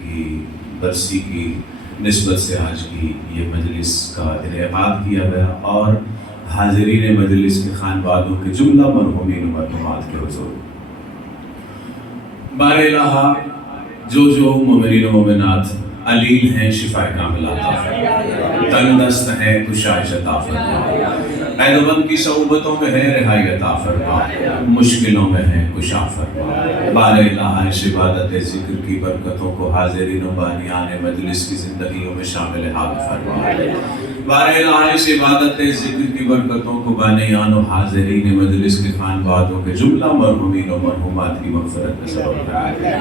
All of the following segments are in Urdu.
کی برسی کی نسبت سے آج کی یہ مجلس کا انعقاد کیا گیا اور حاضرین مجلس کے خانوادوں کے جملہ مرحومین و مرحومات کے حضور بار الہ جو مومنین و مومنات علیل ہیں شفا کامل عطا فرما، تندرست ہیں کشائش عطا فرما، قید و بند کی صعوبتوں میں ہے رہائی عطا فرما، مشکلوں میں ہے کشا فرما۔ بار الہ اس عبادت ذکر کی برکتوں کو حاضرین و بانیان مجلس کی زندگیوں میں شامل حال فرما۔ بار الہ اس عبادت ذکر کی برکتوں کو بانیان و حاضرین مجلس کے خانوادوں کے جملہ مرحومین و مرحومات کی مغفرت میں سبب فرما۔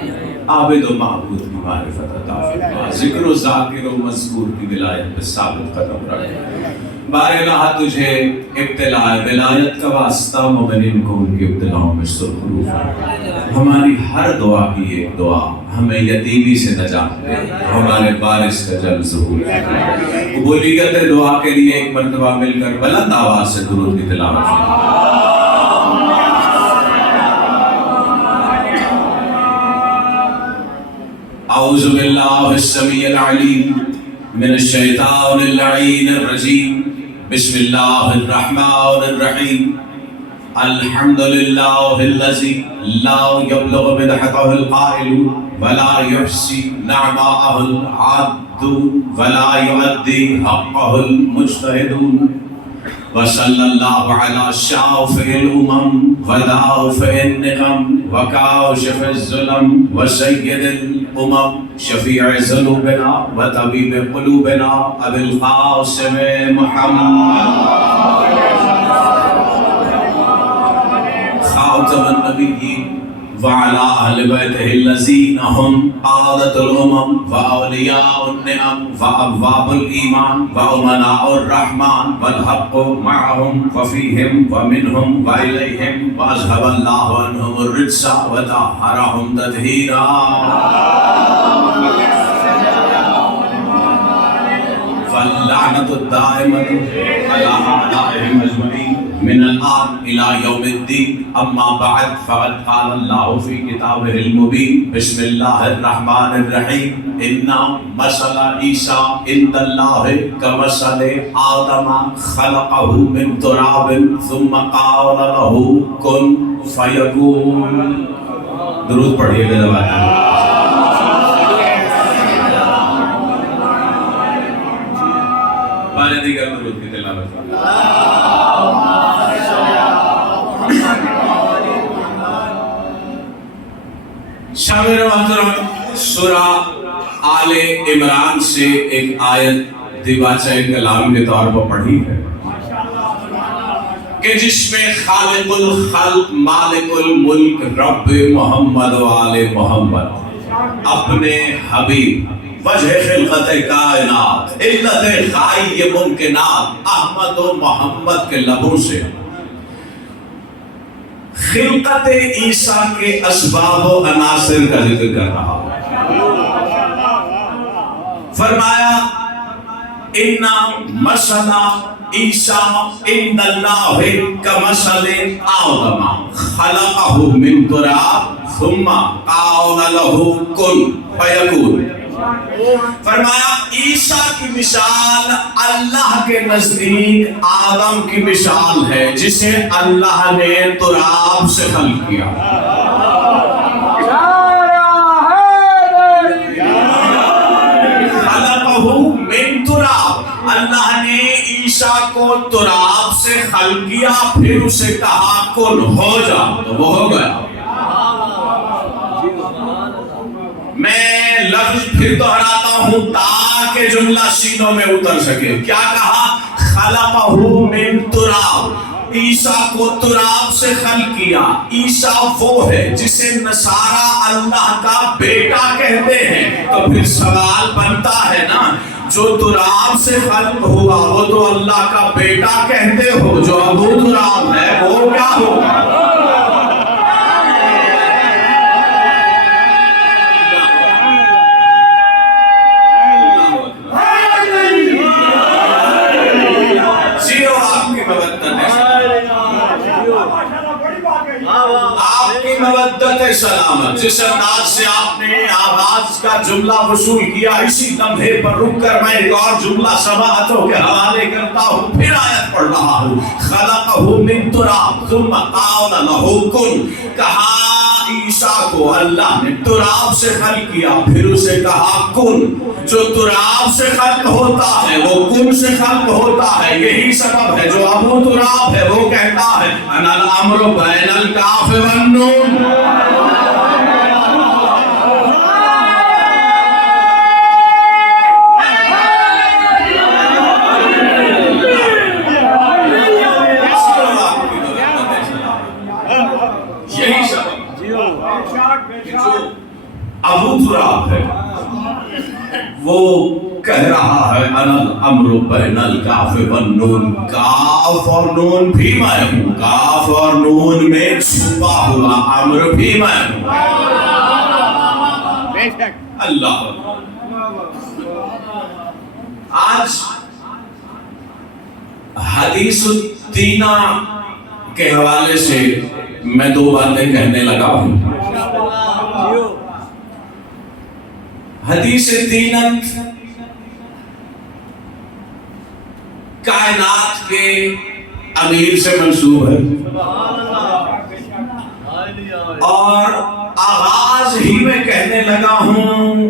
عابد و معبود کی معرفت عطا فرما، ذکر و ذاکر و مذکور کی ولایت پہ ثابت قدم رکھ۔ بار الہ تجھے ابتلاء ولایت کا واسطہ مومنین کو ان کی ابتلاؤں میں سرخرو فرما۔ ہماری ہر دعا کی ایک دعا ہمیں یتیمی سے نجات دے، ہمارے وارث کا جلد ظہور فرما۔ قبولیت دعا کے لیے ایک مرتبہ مل کر بلند آواز سے درود کی تلاوت فرما۔ اعوذ باللہ السمیع العلیم من الشیطان اللعین الرجیم، بسم اللہ الرحمن الرحیم، الحمدللہ الذی لا یبلغ مدحتہ القائل ولا یحصی نعماءہ العبد ولا یؤدی حقہ المجتہدون، وصلی اللہ علی شافع الامم ودافع النقم وکاشف الظلم وسید الامم شفیع ذنوبنا وطبیب قلوبنا ابی القاسم محمد خاتم النبیین وعلى أهل بيته الذين هم قادة الأمم وأولياء النعم وأبواب الإيمان وأمناء الرحمن والحق معهم وفيهم ومنهم وإليهم وأذهب الله عنهم الرجس وطهرهم تطهيرا فاللعنة الدائمة على أعدائهم أجمعين من الآن إلى يوم الدين، أما بعد فقد قال الله في كتابه المبين بسم الله الرحمن الرحيم إن مثل عيسى عند الله كمثل آدم خلقه من تراب ثم قال له كن فيكون۔ درود پڑھیے گا بارے دیگر درود کی تلاوت۔ شامل محترم، سورہ آل عمران سے ایک آیت دیباچہ کلام کے طور پر پڑھی ہے کہ جس میں خالق الخلق مالک الملک رب محمد و آل محمد اپنے حبیب وجہ خلقت کائنات علت غائی ممکنات احمد و محمد کے لبوں سے خلقت عیسیٰ کے اسباب و عناصر کا ذکر کر رہا فرمایا اِنَّ مَثَلَ عیسیٰ عِندَ اللَّهِ كَمَثَلِ آدَمَ خَلَقَهُ مِن تُرَابٍ ثُمَّ قَالَ لَهُ كُن فَيَكُونُ۔ فرمایا عیسیٰ کی مثال اللہ کے نزدیک آدم کی مثال ہے جسے اللہ نے تراب سے خلق کیا۔ خلقہ من تراب، اللہ نے عیسیٰ کو تراب سے خلق کیا، پھر اسے کہا کن ہو جا، تو وہ ہو گیا۔ میں لفظ پھر دہراتا ہوں تاکہ جملہ سینوں میں اتر سکے۔ کیا کہا؟ خلقہ من تراب، عیسیٰ کو تراب سے خلق کیا۔ عیسیٰ وہ ہے جسے نصارہ اللہ کا بیٹا کہتے ہیں، تو پھر سوال بنتا ہے نا، جو تراب سے خلق ہوا وہ تو اللہ کا بیٹا کہتے ہو، جو ابو تراب ہے وہ کیا ہوگا؟ مودت سلامت. جس انداز سے آپ نے آغاز کا جملہ وصول کیا، اسی لمحے پر رک کر میں ایک اور جملہ سماعتوں کے حوالے کرتا ہوں، پھر آیت پڑھ رہا ہوں. خلقہ من تراب ثم قال له کن. کہا عیسیٰ کو اللہ نے تراب سے خلق کیا، پھر اسے کہا کن. جو تراب سے خلق ہوتا ہے وہ کن سے خلق ہوتا ہے. یہی سبب ہے جو ابو تراب ہے وہ کہتا ہے انا الامر بین الکاف والنون. یہی سبب ابو تراب ہے وہ کہہ رہا ہے انا الامر بین الکاف والنون. کاف اور نون بھی میں ہوں، کاف اور نون میں چھپا ہوا امر بھی میں ہوں. اللہ آج حدیث التینہ کے حوالے سے میں دو باتیں کہنے لگا ہوں. حدیث تینت کائنات کے امیر سے منسوب ہے اور آغاز ہی میں کہنے لگا ہوں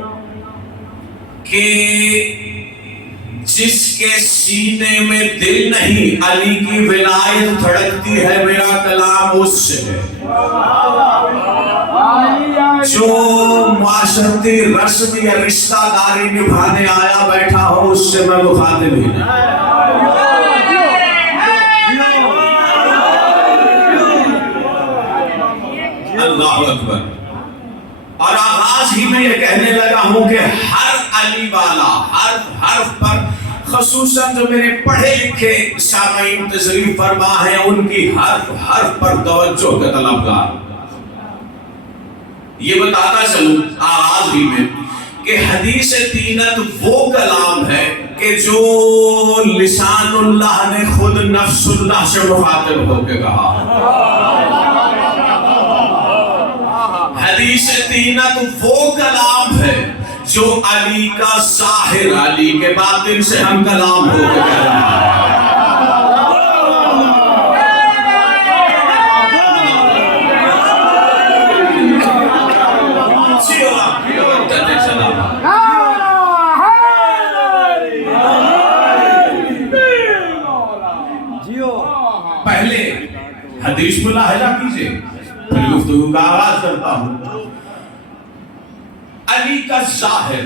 کہ جس کے سینے میں دل نہیں علی کی ولایت دھڑکتی ہے، میرا کلام اس سے ہے. جو معاشرتی رسم یا رشتہ داری نبھانے آیا بیٹھا ہو اس سے میں مخاطب ہی نہیں. اللہ اکبر. اور آغاز ہی میں یہ کہنے لگا ہوں کہ ہر علی والا حرف پر، خصوصاً جو میرے پڑھے لکھے سامعین تشریف فرما ہیں، ان کی حرف پر توجہ کا طلبگار. یہ بتاتا چلوں آغاز ہی میں کہ حدیث تینت وہ کلام ہے کہ جو لسان اللہ نے خود نفس اللہ سے مخاطب ہو کے کہا. حدیث تینت وہ کلام ہے جو علی کا ظاہر، علی کے باطن سے ہم کلام ہو کے کہہ رہا ہے. پہلے حدیث ملاحظہ کیجئے، پھر گفتگو کا آغاز کرتا ہوں. علی کا ظاہر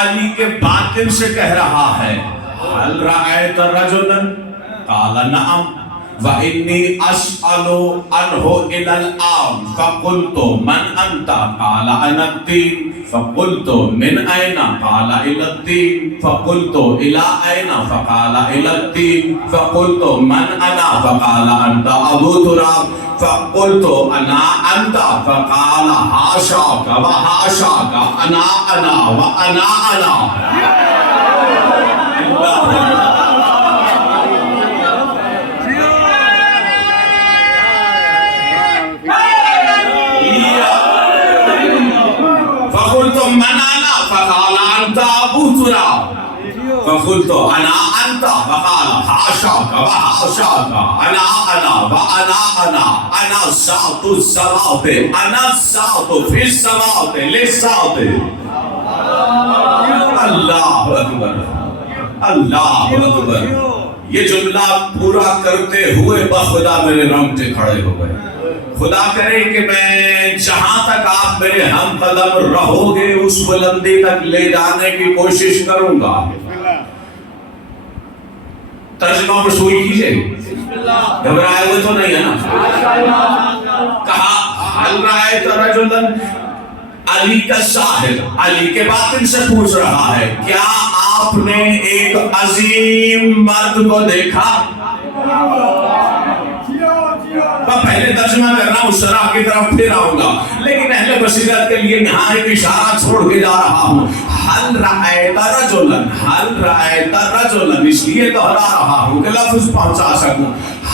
علی کے باطن سے کہہ رہا ہے هل رأيت رجلا قال نعم وإني أسأل عنه إلى الآن فقلت من أنت قال أنا الدين فقلت من أين قال إلى الدين فقلت إلى أين فقال إلى الدين فقلت من أنا فقال أنت أبو تراب فقلت أنا أنت فقال حاشاك وحاشاك أنا وأنا أنا. فقلت من أنا فقال أنت أبو تراب فقلت أنا أنت فقال حاشاك وحاشاك أنا وأنا أنا ذات السماوات أنا الذات في السماوات للذات. اللہ اکبر اللہ اکبر. یہ جملہ پورا کرتے ہوئے بخدا میرے رونگٹے کھڑے ہو گئے. خدا کرے کہ میں جہاں تک آپ میرے ہم قدم رہو گے اس بلندی تک لے جانے کی کوشش کروں گا. ترجمہ وصول کیجئے، گھبرائے ہوئے تو نہیں ہے نا. کہا هل رأيت رجلا، علی کا ظاہر علی کے باطن سے پوچھ رہا ہے کیا آپ نے ایک عظیم مرد کو دیکھا؟ پہلے ترجمہ کرنا ہوں، شرح کی طرف پھر آؤں گا، لیکن اہل بصیرت کے لیے یہاں ایک اشارہ چھوڑ کے جا رہا ہوں. هل رأيت رجلا، هل رأيت رجلا، اس لیے دہرا رہا ہوں کہ لفظ پہنچا سکوں.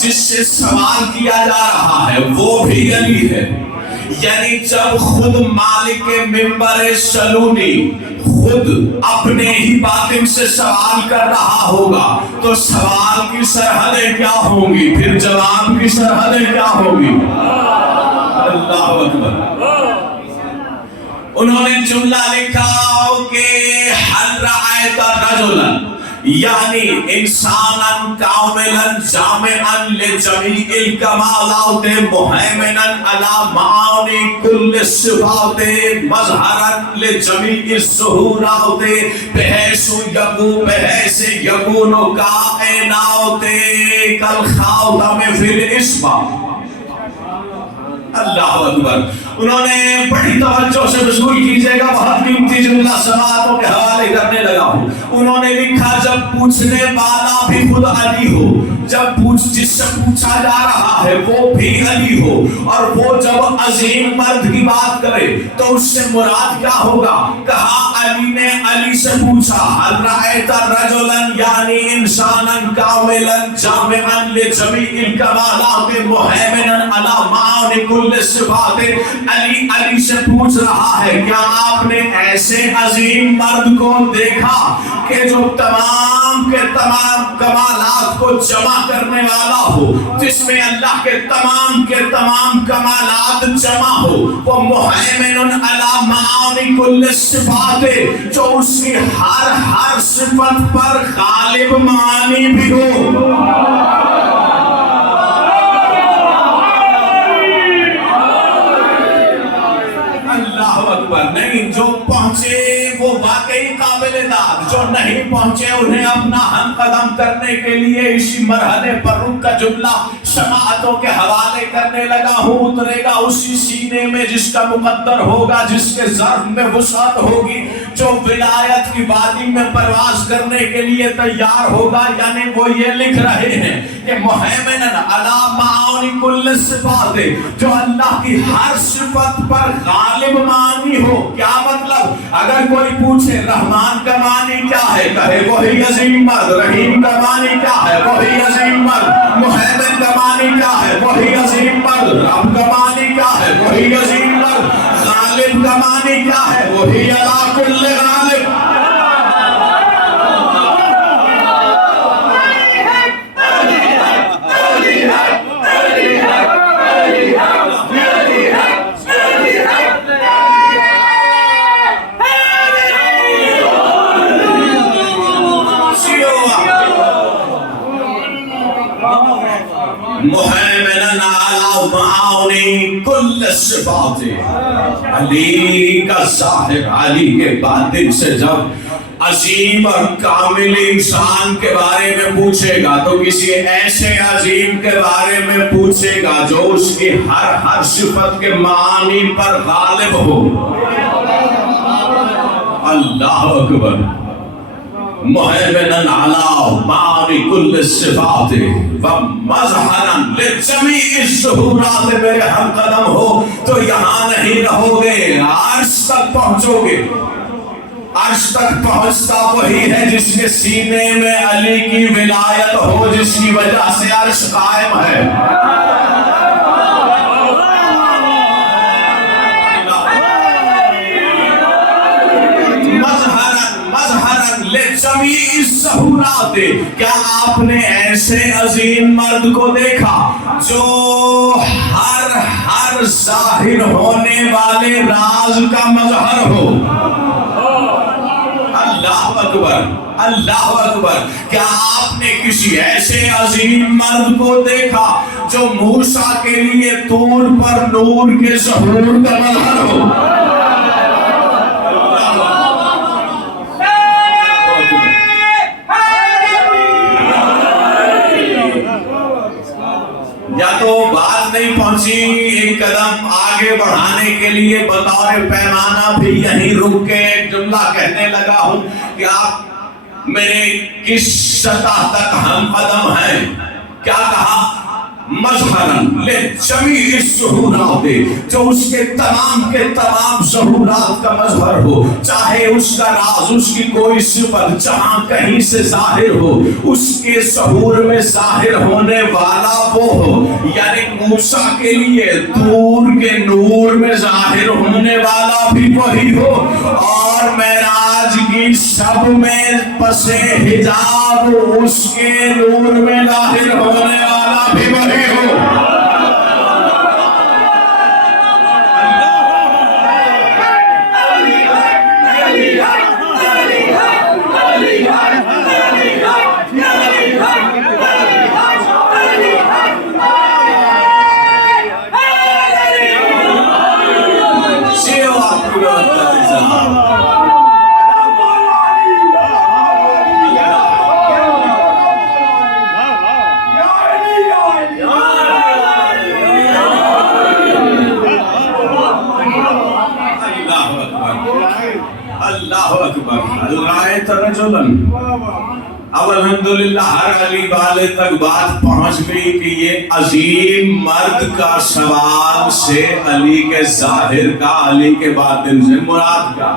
جس سے سوال کیا جا رہا ہے وہ بھی علی ہے. یعنی جب خود مالک منبر سلونی خود اپنے ہی باطن سے سوال کر رہا ہوگا تو سوال کی سرحدیں کیا ہوں گی, پھر جواب کی سرحدیں کیا ہوں گی. اللہ اکبر. انہوں نے جملہ لکھا کہ حل رأیت رجلا یعنی انساناً کاملاً جامعاً لجمیع الکمالات مہیمناً علی معانی کل الصفات مظہراً لجمیع الظہورات بحیث یکون کائنات کالخاتم فی الاسم. اللہ اکبر. انہوں نے بڑی توجہ سے وصول کیجئے گا, بہت قیمتی جملہ سماعتوں کے حوالے کرنے لگا ہوں. انہوں نے لکھا جب پوچھنے والا بھی خود علی ہو, جب جس سے پوچھا جا رہا ہے وہ بھی علی ہو, اور وہ جب عظیم مرد کی بات کرے تو اس سے مراد کیا ہوگا. کہا علی نے علی سے پوچھا حل رأیت رجلا یعنی انسانا کاملا جامعا لجمیع الکمالات مہیمنا علی معانی کل الصفات. علی سے پوچھ رہا ہے کیا آپ نے ایسے عظیم مرد کو دیکھا کہ جو تمام کے تمام کمالات کو جمع کرنے والا ہو, جس میں اللہ کے تمام کمالات جمع ہو, وہ مہیمن علی معانی کل الصفات جو اس کی ہر صفت پر غالب معانی بھی ہو. نہیں جو پہنچے وہ واقعی قابل داد, جو نہیں پہنچے انہیں اپنا ہم قدم کرنے کے لیے اسی مرحلے پر رک کا جملہ سماعتوں کے حوالے کرنے لگا ہوں. اترے گا اسی سینے میں جس کا مقدر ہوگا, جس کے ظرف میں وسعت ہوگی, جو ولایت کی وادی میں پرواز کرنے کے لیے تیار ہوگا. یعنی وہ یہ لکھ رہے ہیں کہ مہیمن علی معانی کل الصفات جو اللہ کی ہر صفت پر غالب معنی ہو. کیا مطلب؟ اگر کوئی پوچھے رحمان کا معنی کیا ہے, کہے وہی عظیم مرد. رحیم کا معنی کیا ہے, وہی عظیم مرد. مہیمن کا معنی کیا ہے, وہی عظیم مرد. رب کا معنی کیا ہے, وہی عظیم مرد. غالب کا معنی کیا ہے, وہی علی کل غالب. کل صفات. علی کا ظاہر, علی کے باطن سے جب عظیم اور کامل انسان کے بارے میں پوچھے گا تو کسی ایسے عظیم کے بارے میں پوچھے گا جو اس کی ہر صفت کے معانی پر غالب ہو. اللہ اکبر. مہیمناً علی معانی کل الصفات ومظہراً لجمیع الظہورات. میرے ہم قدم ہو تو یہاں نہیں رہو گے, عرش تک پہنچو گے. عرش تک پہنچتا وہی ہے جس کے سینے میں علی کی ولایت ہو, جس کی وجہ سے عرش قائم ہے. لجمیع الظہورات. کیا آپ نے ایسے عظیم مرد کو دیکھا جو ہر ظاہر ہونے والے راز کا مظہر ہو. اللہ اکبر, اللہ اکبر. کیا آپ نے کسی ایسے عظیم مرد کو دیکھا جو موسیٰ کے لیے طور پر نور کے ظہور کا مظہر ہو. یا تو بات نہیں پہنچی, ایک قدم آگے بڑھانے کے لیے بطور پیمانہ بھی یہیں رک کے ایک جملہ کہنے لگا ہوں کہ آپ میرے کس سطح تک ہم قدم ہیں. کیا کہا؟ مظہرن لجمیع الظہورات، جو اس کے تمام ظہورات کا مظہر ہو، چاہے اس کا راز، اس کی کوئی صفت جہاں کہیں سے ظاہر ہو، اس کے ظہور میں ظاہر ہونے والا وہ ہو. یعنی موسیٰ کے لیے دور کے نور میں ظاہر ہونے والا بھی وہی ہو، اور معراج کی شب میں پس حجاب اس کے نور میں ظاہر ہونے والا بھی وہی ہو. اب الحمدللہ ہر علی والے تک بات پہنچ گئی کہ یہ عظیم مرد کا سوال سے علی کے ظاہر کا، علی کے باطن سے مراد کا.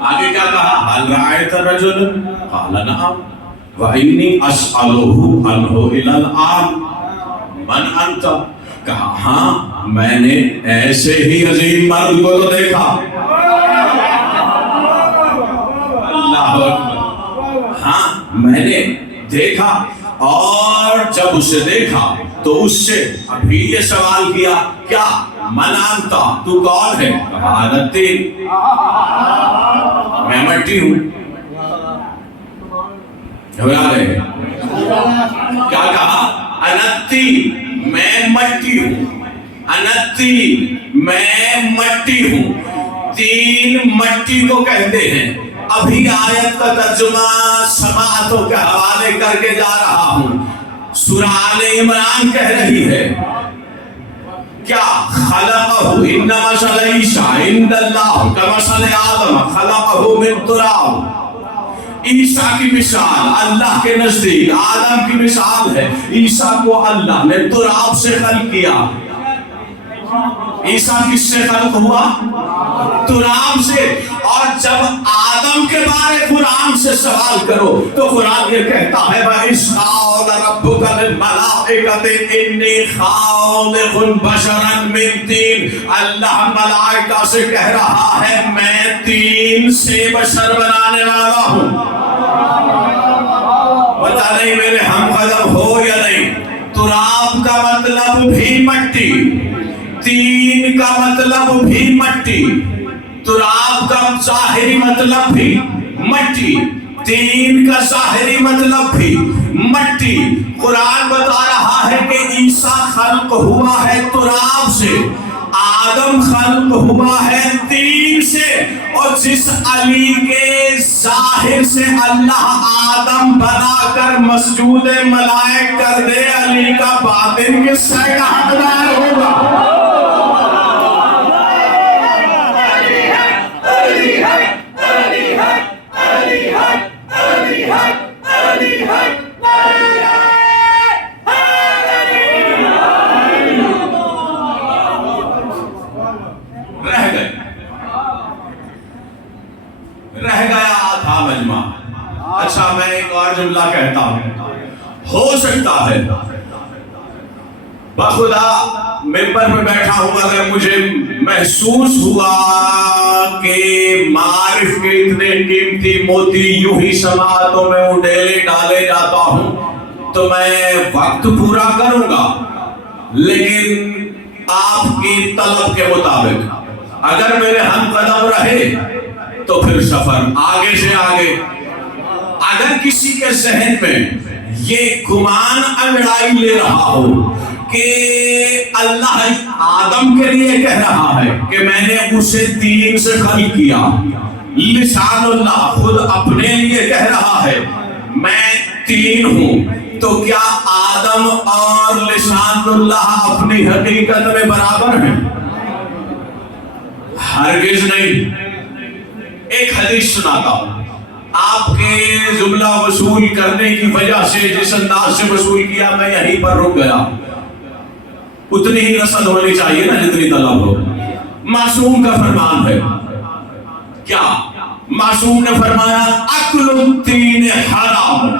آگے کیا کہا؟ هل رأيت رجلا؟ قال نعم وإني أسأله عنه إلى الآن من أنت؟ کہا ہاں میں نے ایسے ہی عظیم مرد کو تو دیکھا. ہاں میں نے دیکھا، اور جب اسے دیکھا تو اس سے ابھی یہ سوال کیا، کیا من انت؟ تو کون ہے؟ کہا انا الطین، میں مٹی ہوں. گھبرا گئے؟ کیا کہا؟ انا الطین، میں مٹی ہوں. انا الطین، میں مٹی ہوں. تین مٹی کو کہتے ہیں. ابھی آیت کا ترجمہ سماعتوں کے حوالے کر کے جا رہا ہوں. سورہ آل عمران کہہ رہی ہے کیا؟ خلقہ ان مثل عیسیٰ عند اللہ کمثل آدم خلقہ من تراب. عیسیٰ کی مثال اللہ کے نزدیک آدم کی مثال ہے. عیسیٰ کو اللہ نے تراب سے خلق کیا. عیسیٰ کس سے خلق ہوا؟ تراب سے. اور جب آدم کے بارے قرآن سے سوال کرو تو قرآن یہ کہتا ہے وَإِذْ قَالَ رَبُّكَ لِلْمَلَائِكَةِ إِنِّي خَالِقٌ بَشَرًا مِنْ طِينٍ. اللہ ملائکہ سے کہہ رہا ہے میں طین سے بشر بنانے والا ہوں. پتہ نہیں میرے ہم قدم ہو یا نہیں. تراب کا مطلب بھی مٹی، تین کا مطلب بھی مٹی، تراب کا ظاہری مطلب بھی مٹی، تین کا ظاہری مطلب بھی مٹی. قرآن بتا رہا ہے کہ عیسیٰ خلق ہوا ہے تراب سے، آدم خلق ہوا ہے تین سے. اور جس علی کے ظاہر سے اللہ آدم بنا کر مسجود ملائک کر دے، علی کا باطن کس سے کا حقدار ہوگا؟ رہ گیا تھا مجمع. اچھا میں ایک اور جملہ کہتا ہوں. ہو سکتا ہے بخدا ممبر میں بیٹھا ہوں اگر مجھے محسوس ہوا کہ معارف کے اتنے قیمتی موتی یوں ہی سماعتوں میں اڈیلے ڈالے جاتا ہوں تو میں وقت پورا کروں گا، لیکن آپ کی طلب کے مطابق. اگر میرے ہم قدم رہے تو پھر سفر آگے سے آگے. اگر کسی کے ذہن میں یہ گمان انگڑائی لے رہا ہو کہ اللہ آدم کے لیے کہہ رہا ہے کہ میں نے اسے تین سے خلق کیا، لسان اللہ خود اپنے لیے کہہ رہا ہے میں تین ہوں، تو کیا آدم اور لسان اللہ اپنی حقیقت میں برابر ہیں؟ ہرگز نہیں. ایک حدیث سناتا ہوں. آپ کے جملہ وصول کرنے کی وجہ سے جس انداز سے وصول کیا میں یہیں پر رک گیا. اتنی ہی رسد ہونی چاہیے نا جتنی طلب ہو. معصوم کا فرمان ہے کیا؟ معصوم نے فرمایا اکل الطین حرام،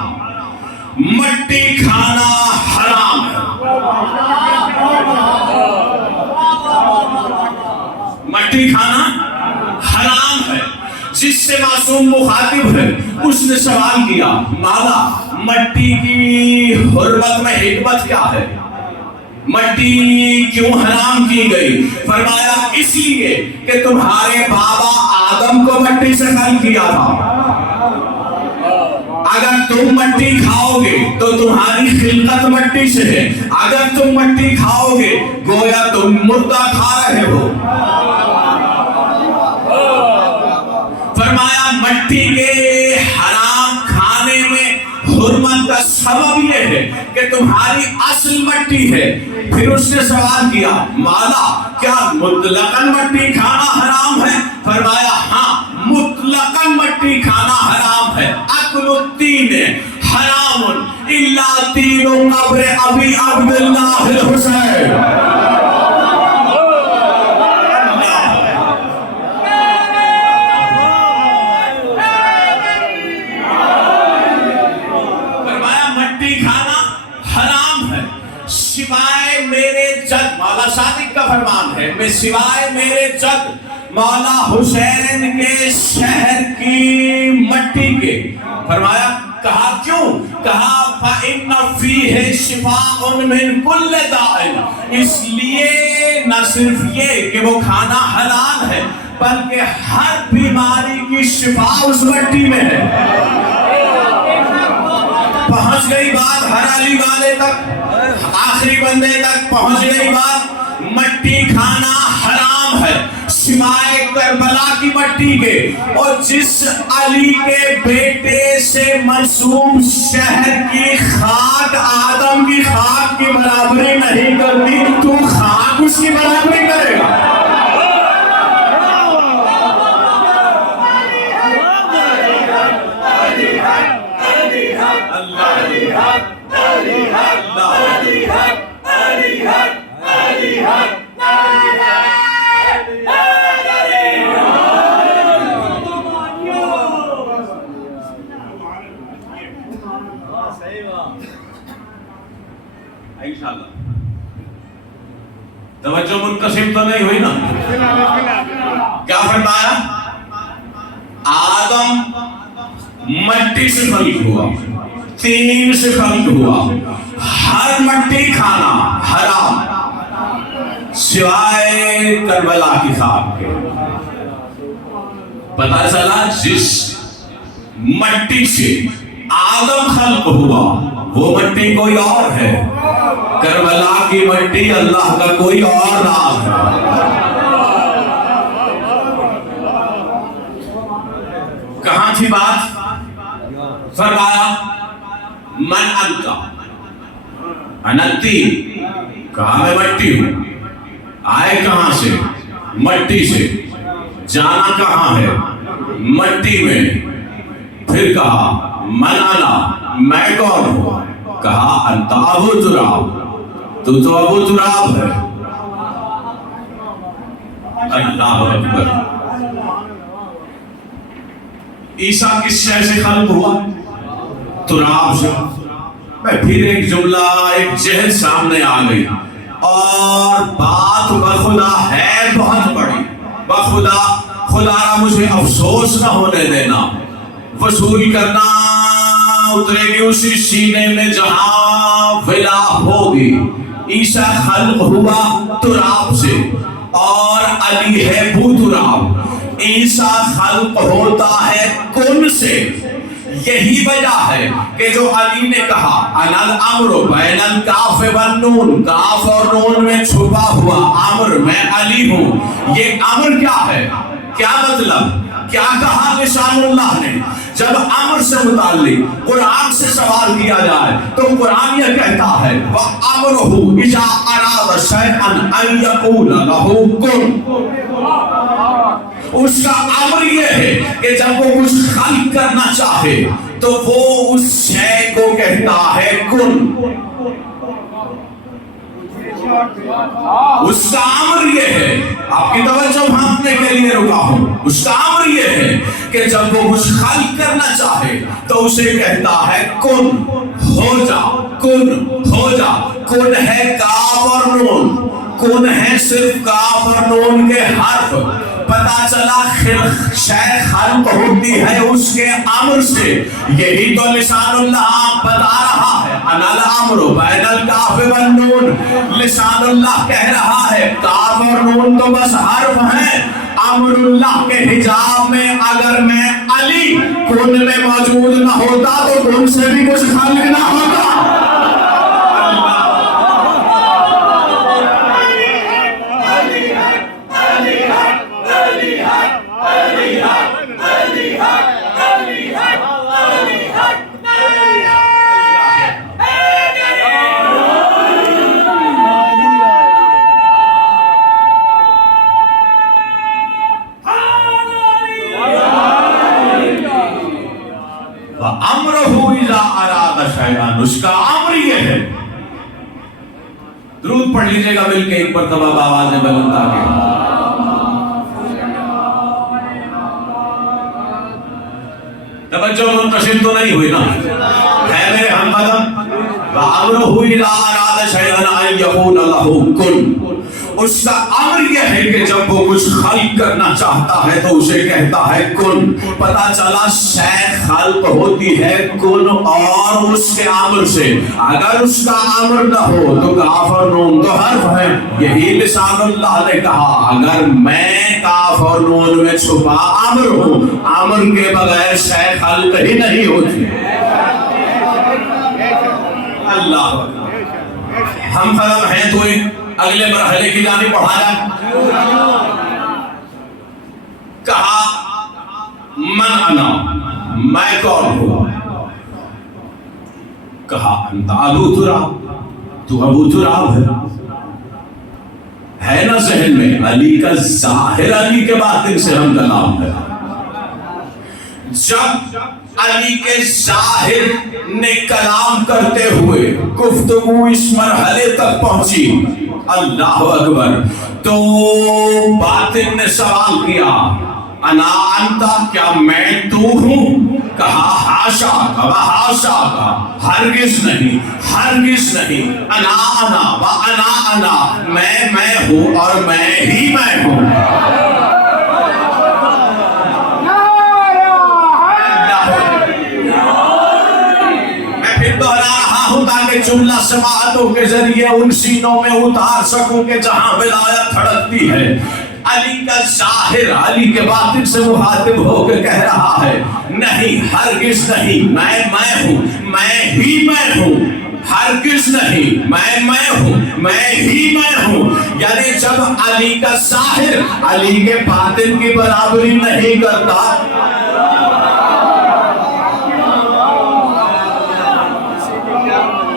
مٹی کھانا حرام ہے. مٹی کھانا حرام ہے. جس سے معصوم مخاطب ہے اس نے سوال کیا مولا مٹی کی حرمت میں حکمت کیا ہے؟ مٹی کیوں حرام کی گئی؟ فرمایا اس لیے کہ تمہارے بابا آدم کو مٹی سے خلق کیا تھا. اگر تم مٹی کھاؤ گے تو تمہاری خلقت مٹی سے ہے. اگر تم مٹی کھاؤ گے گویا تم مردہ کھا رہے ہو. فرمایا مٹی کے حرام کھانے میں حرمت کا سبب یہ ہے کہ تمہاری اصل مٹی ہے. پھر اس نے سوال کیا مولا کیا مطلقاً مٹی کھانا حرام ہے؟ فرمایا ہاں مطلقاً مٹی کھانا حرام ہے. اکل الطین حرام الا طین قبر ابی عبداللہ الحسین. سوائے میرے جد، مولا صادق کا فرمان ہے، میں سوائے میرے جد مولا حسین کے شہر کی مٹی کے. فرمایا کہا کیوں؟ کہا فَإِنَّ فِيهِ شِفَاءٌ مِّن كُلِّ دَاءٍ. اس لیے نہ صرف یہ کہ وہ کھانا حلال ہے بلکہ ہر بیماری کی شفا اس مٹی میں ہے. پہنچ گئی بات ہر علی والے تک، آخری بندے تک پہنچ گئی بات. مٹی کھانا حرام ہے سوائے کربلا کی مٹی کے. اور جس علی کے بیٹے سے منسوب شہر کی خاک آدم کی خاک کی برابری نہیں کرتی تو خاک اس کی برابری کرے گا. انشاءاللہ توجہ منقسم تو نہیں ہوئی نا؟ کیا فرمایا؟ آدم مٹی سے خلق ہوا، طین سے خلق ہوا. ہر مٹی کھانا حرام سوائے کربلا کی خاک کے. پتہ چلا جس مٹی سے آدم خلق ہوا وہ مٹی کوئی اور ہے. کربلا کی مٹی اللہ کا کوئی اور راز ہے. کہاں تھی بات؟ فرمایا من انت انتی. کہا میں مٹی ہوں. آئے کہاں سے؟ مٹی سے. جانا کہاں ہے؟ مٹی میں. پھر کہا من انا، میں کون ہوں؟ کہا انت ابو تراب، تو ابو تراب ہے. اللہ اکبر. عیسیٰ کس شے سے خلق ہوا؟ تراب سے. میں پھر ایک جملہ ایک جہل سامنے آ گئی اور بات بخدا ہے بہت بڑی. بخدا خدا مجھے افسوس نہ ہونے دینا. وصول کرنا اترے گی اسی سینے میں جہاں ولا ہوگی. عیسیٰ خلق ہوا تراب سے اور علی ہے بو تراب. عیسیٰ خلق ہوتا ہے کن سے. یہی وجہ ہے کہ جو علی نے کہا انا الامر بین الکاف والنون، کاف اور نون میں چھپا ہوا امر، میں علی ہوں. یہ امر کیا ہے؟ کیا مطلب؟ کیا کہا لسان اللہ نے؟ جب امر سے متعلق قرآن سے سوال کیا جائے تو قرآن یہ کہتا ہے وَأَمْرُهُ إِذَا أَرَادَ شَيْئًا أَن يَقُولَ لَهُ كُن. اس کا امر یہ ہے کہ جب وہ کچھ خلق کرنا چاہے تو وہ اس شے کو کہتا ہے کن. اس کا امر یہ ہے, آپ کی توجہ بھانپنے کے لیے رکا ہوں, اس کا امر یہ ہے کہ جب وہ کچھ خلق کرنا چاہے تو اسے کہتا ہے کن, ہو جا, کن ہو جا. کن ہے کاف اور نون, کن ہے صرف کاف اور نون کے حرف. پتا چلا شے خلق ہوتی ہے اس کے امر سے. یہی تو لسان اللہ بتا رہا ہے, انا الامر بین الکاف والنون. لسان اللہ کہہ رہا ہے کاف اور نون تو بس حرف ہیں. امر اللہ کے حجاب میں اگر میں علی کن میں موجود نہ ہوتا تو کن سے بھی کچھ خلق نہ ہوتا. اس کا امر یہ ہے. درود پڑھ لیجئے گا مل کے ایک مرتبہ آواز بلند آ کے. توجہ منتشر تو نہیں ہوئی نا, ہے میرے ہم قدم. وَأَمْرُهُ إِذَا أَرَادَ شَيْئًا أَن يَقُولَ لَهُ كُن. اس کا امر یہ ہے کہ جب وہ کچھ خلق کرنا چاہتا ہے تو اسے کہتا ہے کن. پتا چلا شے خلق ہوتی ہے کن اور اس کے امر سے. اگر اس کا امر نہ ہو تو کاف اور نون تو حرف ہے. یہی لسان اللہ نے کہا اگر میں کاف اور نون میں چھپا امر ہوں, امر کے بغیر شے خلق ہی نہیں ہوتی. اللہ ہم قدم ہیں تو اگلے مرحلے کی جانب بڑھایا. کہا من انا, میں کون ہوں. کہا انت ابو تراب, تو ابو تراب ہے نا ذہن میں. علی کا ظاہر علی کے باطن سے ہم کلام ہے. جب علی کے ظاہر نے کلام کرتے ہوئے گفتگو اس مرحلے تک پہنچی, اللہ اکبر, تو باطن نے سوال کیا انا انتا, کیا میں تو ہوں. کہا حاشا, کہا حاشا کا, ہرگز نہیں, ہرگز نہیں. انا انا و انا انا, میں ہوں اور میں ہی میں ہوں. تاکہ جملہ سماعتوں کے ذریعے ان سینوں میں اتار سکوں کہ جہاں ولایت دھڑکتی ہے. علی کا ظاہر علی کے باطن سے مخاطب ہو کے کہہ رہا ہے نہیں, ہرگز نہیں, میں ہوں, میں ہی میں ہوں. ہرگز نہیں, میں ہوں, میں ہی میں ہوں. یعنی جب علی کا ظاہر علی کے باطن کی برابری نہیں کرتا,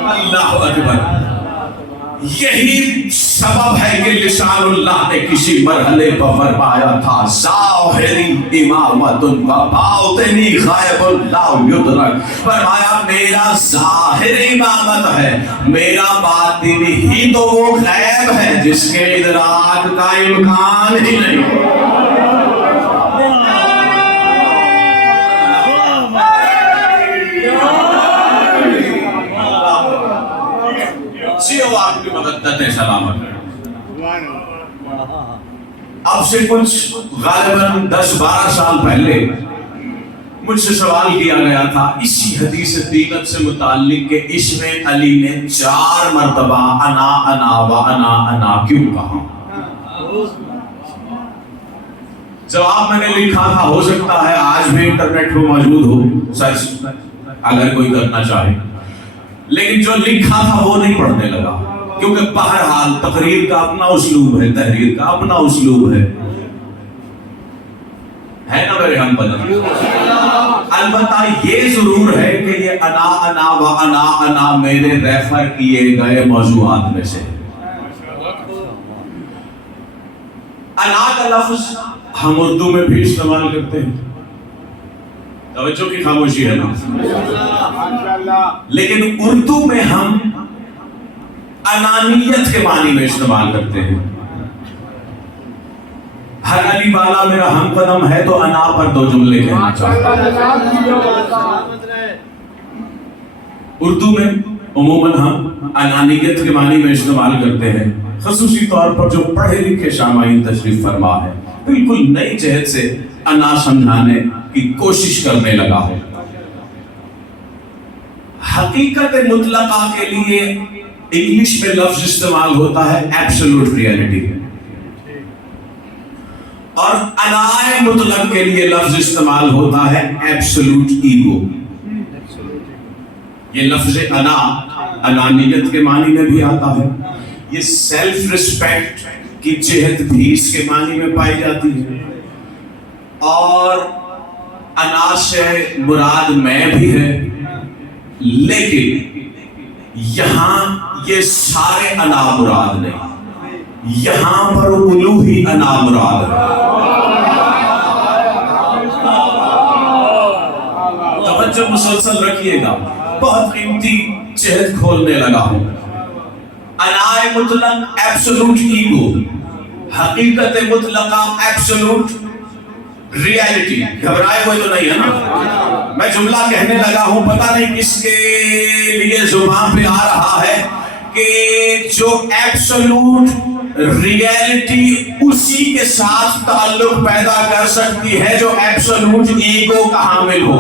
اللہ اکبر, یہی سبب ہے کہ لسان اللہ نے کسی مرحلے پر فرمایا تھا ظاہری امامت و باطنی غائب لا یدرک. فرمایا میرا ظاہر امامت ہے, میرا باطن ہی تو وہ غیب ہے جس کے ادراک کا امکان ہی نہیں. آپ کی مقدت سلامت. اب سے کچھ غالباً 10-12 سال پہلے مجھ سے سوال کیا گیا تھا اسی حدیث دینت سے متعلق کہ اس میں علی نے 4 مرتبہ انا انا و انا انا کیوں کہا. جواب میں نے لکھا تھا, ہو سکتا ہے آج بھی انٹرنیٹ پہ موجود ہو سرچ اگر کوئی کرنا چاہے, لیکن جو لکھا تھا وہ نہیں پڑھنے لگا کیونکہ بہرحال تقریر کا اپنا اسلوب ہے, تحریر کا اپنا اسلوب ہے نا میرے ہم بدن. البتہ یہ ضرور ہے کہ یہ انا انا و انا انا میرے ریفر کیے گئے موضوعات میں سے. انا کا لفظ ہم اردو میں بھی استعمال کرتے ہیں، توجہ کی خاموشی ہے نا، لیکن اردو میں ہم انانیت کے معنی میں استعمال کرتے ہیں. ہر علی والا میرا ہم قدم ہے تو انا پر دو جملے کہنا چاہتا ہوں. اردو میں عموماً ہم انانیت کے معنی میں استعمال کرتے ہیں، خصوصی طور پر جو پڑھے لکھے سامعین تشریف فرما ہے بالکل نئی جہت سے انا سمجھانے کی کوشش کرنے لگا ہوں. حقیقت مطلقہ کے لیے انگلش میں لفظ استعمال ہوتا ہے ایبسولوٹ ریئلٹی، اور انائے مطلق کے لیے لفظ استعمال ہوتا ہے ایبسولوٹ ایگو. یہ لفظ انا انانیت کے معنی میں بھی آتا ہے، یہ سیلف ریسپیکٹ کی جہت بھی اس کے معنی میں پائی جاتی ہے، اور انا سے مراد میں بھی ہے. لیکن یہاں یہ سارے انا مراد نہیں، یہاں پر الوہی انا مراد ہے. توجہ مسلسل رکھیے گا، بہت قیمتی جہت کھولنے لگا ہوں. انائے مطلق ایبسولوٹ ایگو، حقیقت مطلقہ ایبسولوٹ ریالٹی. گھبرائے ہوئے تو نہیں ہے نا؟ میں جملہ کہنے لگا ہوں، پتہ نہیں کس کے لیے زبان پہ آ رہا ہے کہ جو ایبسولوٹ ریالٹی اسی کے ساتھ تعلق پیدا کر سکتی ہے جو ایبسولوٹ ایگو کا حامل ہو.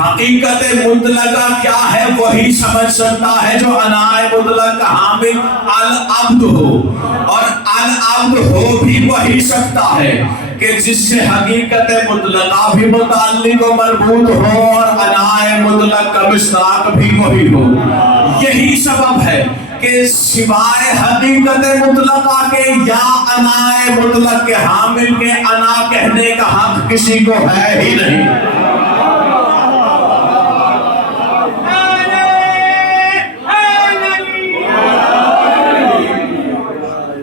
حقیقت مطلقہ کیا ہے وہی سمجھ سکتا ہے جو انائے مطلق کا حامل العبد ہو، اور العبد ہو بھی وہی سکتا ہے کہ جس سے حقیقت مطلقہ بھی متعلق و مربوط ہو اور انائے مطلق کا مصداق بھی وہی ہو. یہی سبب ہے کہ سوائے حقیقت مطلقہ کے یا انائے مطلق کے حامل کے انا کہنے کا حق کسی کو ہے ہی نہیں.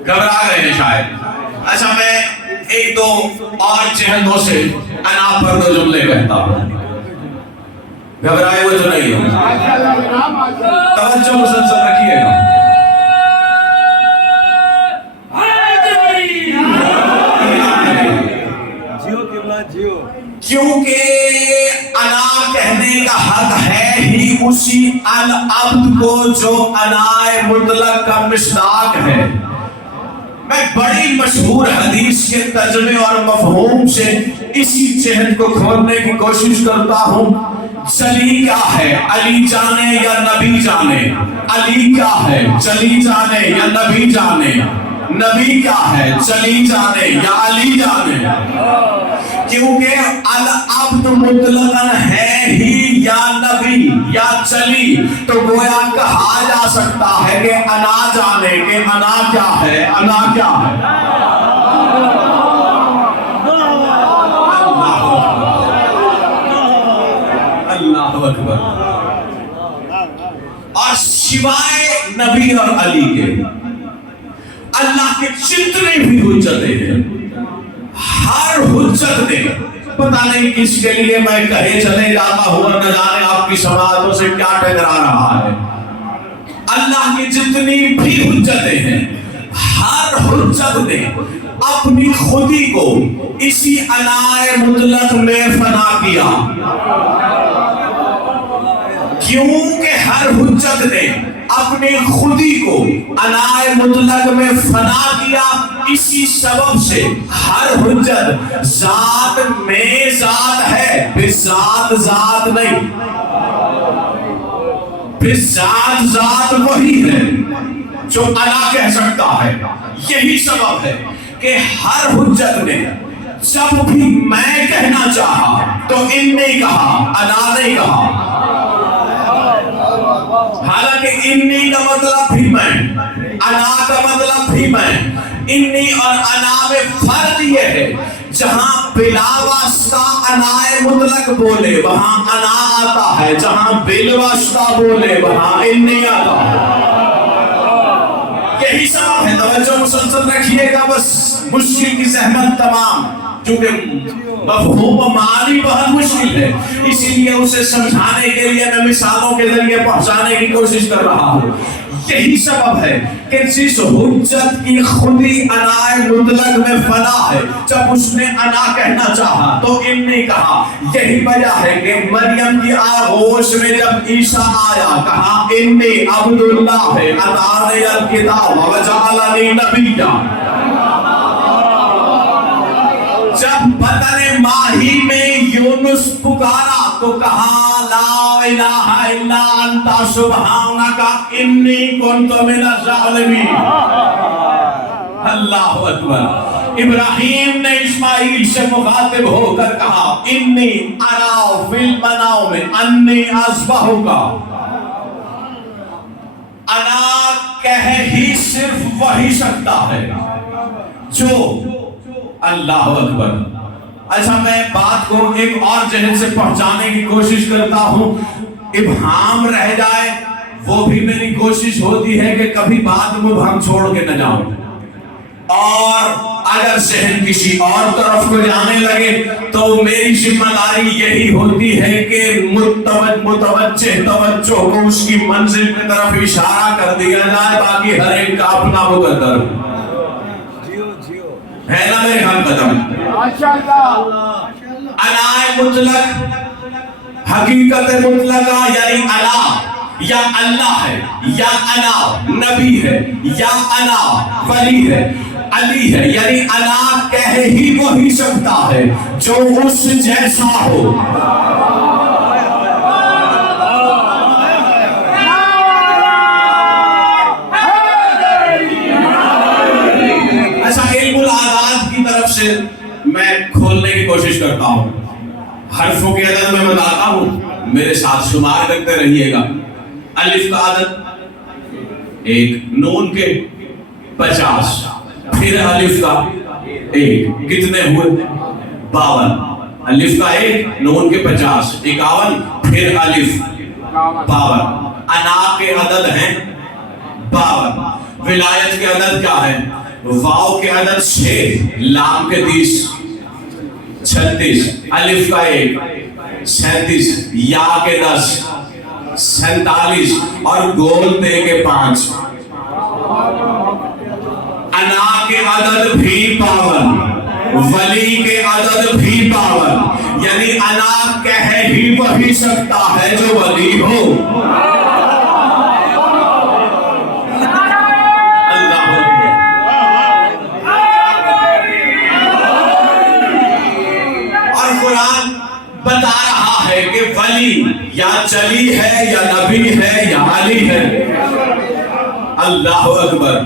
گھبرا گئے ہیں شاید. اچھا، میں ایک دو اور جہتوں سے انا پر دو جملے کہتا ہوں. گھبرائے ہوئے تو نہیں ہوں، توجہ مسلسل رکھیے گا. کیونکہ انا کہنے کا حق ہے ہی اسی العبد کو جو انائے مطلق کا مصداق ہے. میں بڑی مشہور حدیث کے ترجمے اور مفہوم سے اسی جہت کو کھولنے کی کوشش کرتا ہوں. چلی کیا ہے، علی جانے یا نبی جانے؟ علی کیا ہے، چلی جانے یا نبی جانے؟ نبی کیا ہے، چلی جانے یا علی جانے؟ کیونکہ العبد مطلقاً ہے ہی یا نبی یا چلی، تو گویا کہا جا سکتا ہے کہ انا جانے کہ انا کیا ہے، انا کیا ہے. اللہ اکبر. اور سوائے نبی اور علی کے اللہ کے جتنے بھی حجتیں ہیں، ہر حجت نے پتہ نہیں کس کے لیے میں کہے چلے جاتا ہوں اور نہ جانے آپ کی سماعتوں سے کیا ٹکرا رہا ہے. اللہ کی جتنی بھی حجتیں ہیں، ہر حجت نے اپنی خودی کو اسی انائے مطلق میں فنا کیا. کیونکہ ہر حجت نے اپنی خودی کو انائے مطلق میں فنا کیا، اسی سبب سے ہر حجت ذات میں ذات ہے، بذات ذات نہیں. بذات ذات وہی ہے جو انا کہہ سکتا ہے. یہی سبب ہے کہ ہر حجت نے جب بھی میں کہنا چاہا تو ان نے کہا، انا نہیں کہا. حالانکہ انی کا مطلب بھی میں، انا کا مطلب بھی میں. انی اور انا میں فرق یہ ہے، جہاں بلا واسطہ انائے مطلق بولے وہاں انا آتا ہے، جہاں بلا واسطہ بولے وہاں انی آتا ہے. یہی سبب ہے، توجہ مسلسل رکھیے گا، بس مشکل کی زحمت تمام، کیونکہ مفہوم و معنی بہت مشکل ہے، اسی لیے اسے سمجھانے کے لیے میں مثالوں کے ذریعے پہنچانے کی کوشش کر رہا ہوں۔ یہی سبب ہے کہ جس حجت کی خودی انا مطلق میں فنا ہے، جب اس نے انا کہنا چاہا تو انی کہا۔ یہی وجہ ہے کہ مریم کی آغوش میں جب عیسیٰ آیا کہا انی عبداللہ ہے اتانی الکتاب وجعلنی نبیا۔ جب بطن ماہی میں یونس پکارا تو کہا لا الہ الا انت سبحانک انی کنت من الظالمین۔ اللہ اکبر۔ ابراہیم نے اسماعیل سے مخاطب ہو کر کہا انی ارا فی المنام انی اذبحک۔ انا کہہ ہی صرف وہی سکتا ہے جو اللہ اکبر۔ اچھا میں بات کو ایک اور جہت سے پہنچانے کی کوشش کرتا ہوں، ابہام رہ جائے وہ بھی میری کوشش ہوتی ہے کہ کبھی بات مبہم چھوڑ کے نہ جاؤں، اور اگر ذہن کسی اور طرف کو جانے لگے تو میری ذمہ داری یہی ہوتی ہے کہ متوجہ توجہ کو اس کی منزل کی طرف اشارہ کر دیا جائے، باقی ہر ایک کا اپنا مقدر ہے نا میرے ہم قدم۔ انا مطلق حقیقت مطلقہ یعنی انا یا اللہ ہے، یا انا نبی ہے، یا انا ولی ہے، علی ہے، یعنی انا کہہ ہی وہی سکتا ہے جو اس جیسا ہو۔ سے میں کھولنے کی کوشش کرتا ہوں، حرفوں کی عدد میں بتاتا ہوں، میرے ساتھ شمار کرتے رہیے گا۔ الف کا عدد 1، نون کے 50، پھر الف کا 1، کتنے ہوئے 52۔ الف کا 1، نون کے 50، 51، پھر الف 52۔ انا کے عدد ہیں 52۔ ولایت کے عدد کیا ہے؟ واو کے عدد 6، لام کے 30، 36، الف کا 1، 37، یا کے 10، 47، اور گول تے کے 5۔ انا کے عدد بھی 52، ولی کے عدد بھی 52، یعنی انا کہہ ہی وہی سکتا ہے جو ولی ہو۔ بتا رہا ہے کہ ولی یا چلی ہے یا نبی ہے یا علی ہے۔ اللہ اکبر،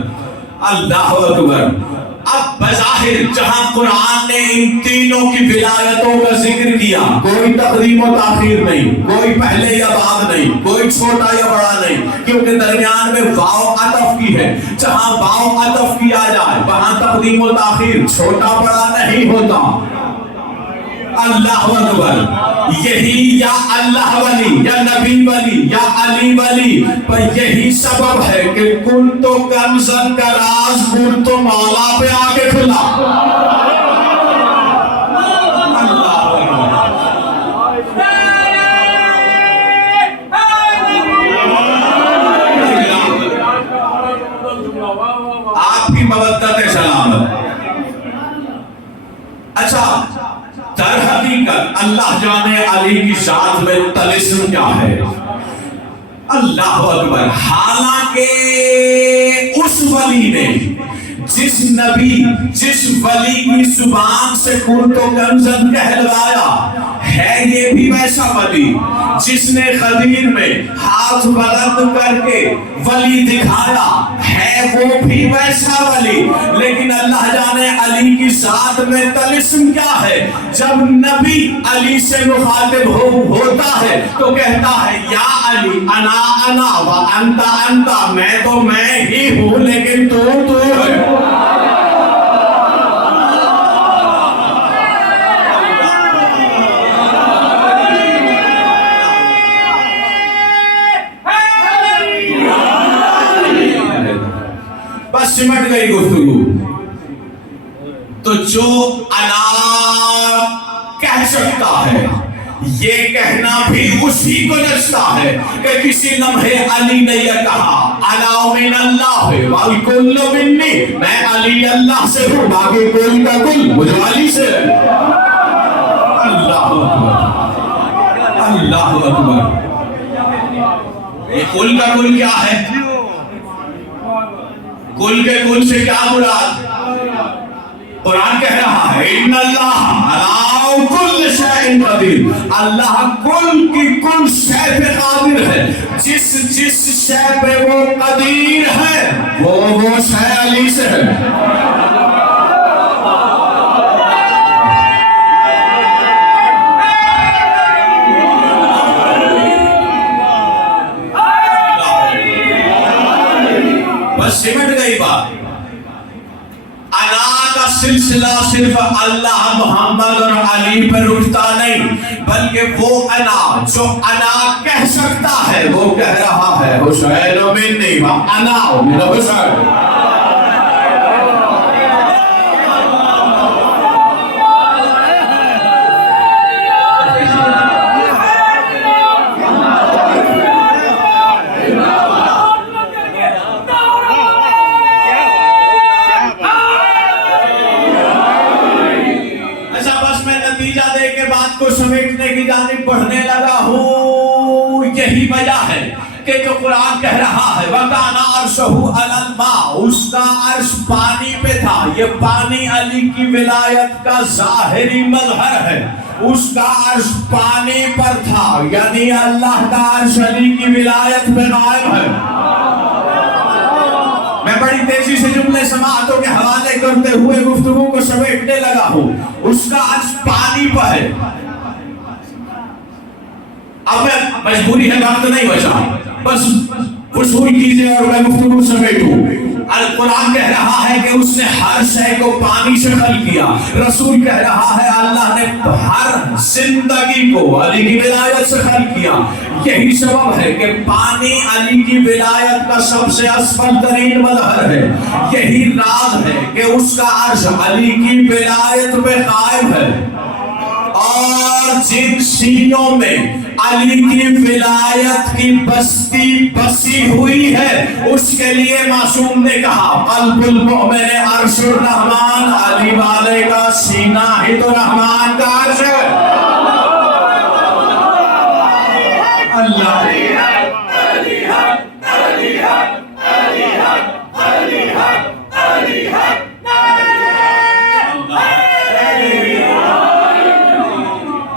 اللہ اکبر۔ اب بظاہر جہاں قرآن نے ان تینوں کی ولایتوں کا ذکر کیا، کوئی تقدیم و تاخیر نہیں، کوئی پہلے یا بعد نہیں، کوئی چھوٹا یا بڑا نہیں، کیونکہ درمیان میں واو عطف کی ہے۔ جہاں واو عطف کیا جائے وہاں تقدیم و تاخیر چھوٹا بڑا نہیں ہوتا۔ اللہ اکبر۔ یہی یا اللہ ولی یا نبی ولی یا علی ولی پر یہی سبب ہے کہ کن تو کنزن کا راز کن تو مولا پہ آگے کھلا۔ آپ کی مودت سلامت۔ اچھا در حقیقت اللہ جانے علی کی ذات میں طلسم کیا ہے؟ اللہ اکبر۔ حالانکہ اس ولی نے جس نبی جس ولی کی زبان سے کن تو کنزن کہلوایا ہے، یہ بھی ویسا ولی جس نے خدیر میں ہاتھ بلند کر کے ولی دکھایا ہے، وہ بھی ویسا ولی۔ لیکن اللہ جانے علی کی ذات میں طلسم کیا ہے؟ جب نبی علی سے مخاطب ہوتا ہے تو کہتا ہے یا علی انا انا و انت انت، میں تو میں ہی ہوں لیکن تو ہے۔ گئی گفتگو تو جو انا کہہ سکتا ہے یہ کہنا بھی اسی کو جچتا ہے کہ کسی لمحے علی نے یہ کہا انا من اللہ والکل منی، میں علی اللہ سے ہوں، باقی کل کا کل مجھے علی سے ہے۔ اللہ اکبر، اللہ اکبر۔ یہ کل کا کل کیا ہے؟ کل کے کل سے کیا مراد؟ قرآن کہہ رہا ہے ان اللہ علی کل شیء قدیر، اللہ کل کی کل شے پہ قادر ہے، جس شے پہ وہ قدیر ہے وہ شے علی سے ہے۔ بس سمٹ گئی بات۔ انا کا سلسلہ صرف اللہ محمد اور علی پر رکتا نہیں، بلکہ وہ انا جو انا کہہ سکتا ہے وہ کہہ رہا ہے حسین منی وانا من حسین۔ سمیٹنے کی جانب بڑھنے لگا ہوں، یہی وجہ ہے کہ جو قرآن کہہ رہا ہے وَكَانَ عَرْشُهُ عَلَى الْمَاءِ، اس کا عرش پانی پہ تھا، یہ پانی علی کی ولایت کا ظاہری مظہر ہے، اس کا عرش پانی پر تھا، یعنی اللہ کا عرش علی کی ولایت پہ قائم ہے۔ میں بڑی تیزی سے جملے سماعتوں کے حوالے کرتے ہوئے گفتگو کو سمیٹنے لگا ہوں۔ اس کا عرش پانی پر ہے۔ اب میں مجبوری ہے، وقت نہیں بچا، بس وصول کیجئے اور میں گفتگو سمیٹوں۔ القرآن کہہ رہا ہے کہ اس نے ہر شے کو پانی سے خلق کیا، رسول کہہ رہا ہے اللہ نے ہر زندگی کو علی کی ولایت سے خلق کیا۔ یہی سبب ہے کہ پانی علی کی ولایت کا سب سے اسفل ترین مظہر ہے، یہی راز ہے کہ اس کا عرش علی کی ولایت پہ قائم ہے، اور جن سینوں میں علی کی ولایت کی بستی بسی ہوئی ہے اس کے لیے معصوم نے کہا قلب المؤمن عرش الرحمن، علی والے کا سینہ ہی تو رحمان کا عرش ہے۔ اللہ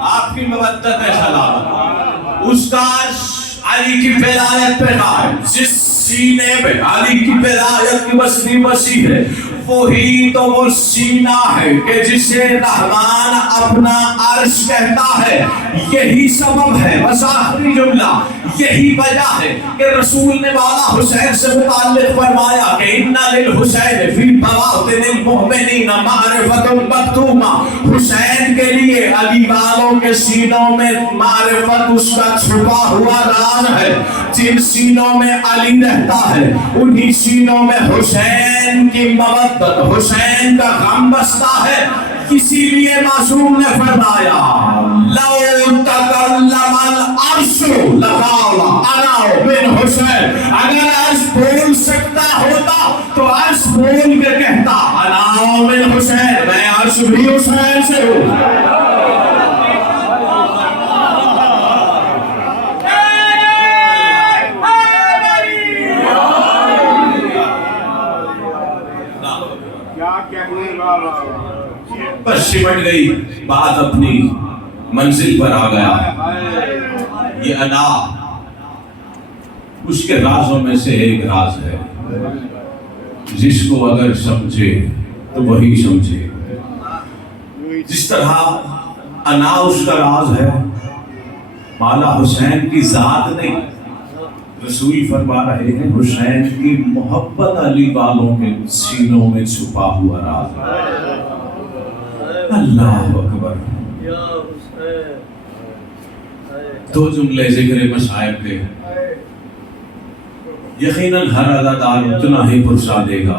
آپ کی مودت ہے سلام، اس کا عرش علی کی ولایت پہ قائم، جس سینے پہ علی کی ولایت کی بستی بسی ہے وہی تو وہ سینہ ہے کہ جسے رحمان اپنا عرش کہتا ہے۔ یہی سبب ہے، بس آخری جملہ، یہی وجہ ہے کہ رسول نے والا حسین سے متعلق فرمایا کہ اِنَّ لِلْحُسَيْنِ فِي بَوَاطِنِ الْمُؤْمِنِينَ مَعْرِفَةٌ مَكْتُومَةٌ، حسین کے لیے علی والوں کے سینوں میں معرفت اس کا چھپا ہوا راز ہے۔ جن سینوں میں علی رہتا ہے انہی سینوں میں حسین کی مودت، حسین کا غم بستا ہے۔ اسی لیے معصوم نے فرمایا لو تکلم العرش لقال انا من حسین، اگر عرش بول سکتا ہوتا تو عرش بول کے کہتا انا من حسین، میں عرش بھی حسین سے ہوں۔ بس سمٹ گئی بات، اپنی منزل پر آ گیا۔ یہ انا اس کے رازوں میں سے ایک راز ہے، جس کو اگر سمجھے تو وہی سمجھے۔ جس طرح انا اس کا راز ہے، مولا حسین کی ذات نہیں، رسول فرما رہے ہیں حسین کی محبت علی والوں کے سینوں میں چھپا ہوا راز ہے۔ اللہ اکبر۔ دو جملے ذکر مصائب کے، یقیناً ہر ادادار اتنا ہی پرسا دے گا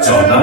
14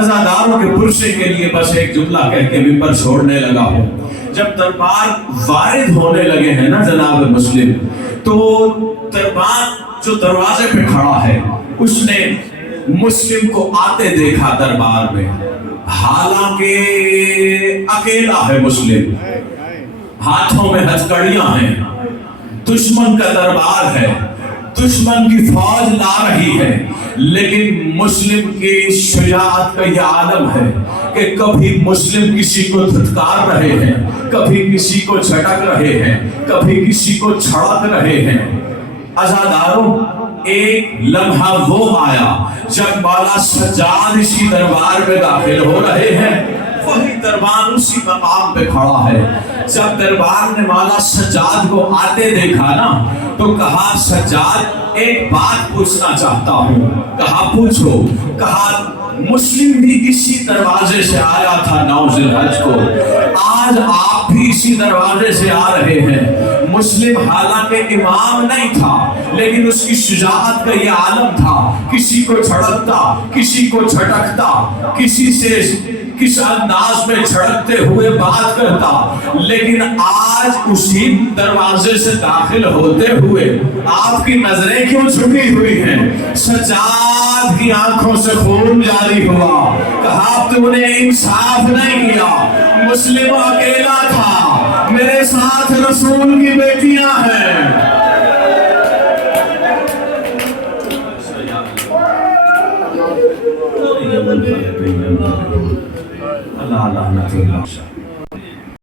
عزاداروں کے پرسے کے لیے بس ایک جملہ کہہ کے ممبر چھوڑنے لگا ہوں. جب دربار وارد ہونے لگے ہیں نا جناب مسلم، تو دربار جو دروازے پہ کھڑا ہے اس نے مسلم کو آتے دیکھا دربار میں، حالانکہ اکیلا ہے مسلم، ہاتھوں میں ہتھکڑیاں ہیں، دشمن کا دربار ہے، دشمن کی فوج لا رہی ہے، لیکن مسلم کی شجاعت کا یہ عالم ہے کہ کبھی مسلم کسی کو دھتکار رہے ہیں، کبھی کسی کو جھٹک رہے ہیں، کبھی کسی کو چھڑک رہے ہیں. عزاداروں، ایک لمحہ وہ آیا جب مولا سجاد اسی دربار میں داخل ہو رہے ہیں، وہی دربار اسی مقام پہ کھڑا ہے. جب دربار نے مولا سجاد کو آتے دیکھا نا تو کہا سجاد ایک بات پوچھنا چاہتا ہوں. کہا پوچھو. کہا مسلم بھی اسی دروازے سے آیا تھا 9 ذی الحج کو، آج آپ بھی اسی دروازے سے آ رہے ہیں. مسلم حالانکہ امام نہیں تھا لیکن اس کی شجاعت کا یہ عالم تھا، کسی کو چھڑکتا، کسی کو جھٹکتا، کسی سے کس انداز میں جھڑکتے ہوئے بات کرتا. لیکن آج اسی دروازے سے داخل ہوتے ہوئے آپ کی نظریں کیوں جھکی ہوئی ہیں؟ سجاد کی آنکھوں سے خون جاری ہوا. کہا تم نے انصاف نہیں کیا، مسلم اکیلا تھا، میرے ساتھ رسول کی بیٹیاں ہیں. اللہ اللہ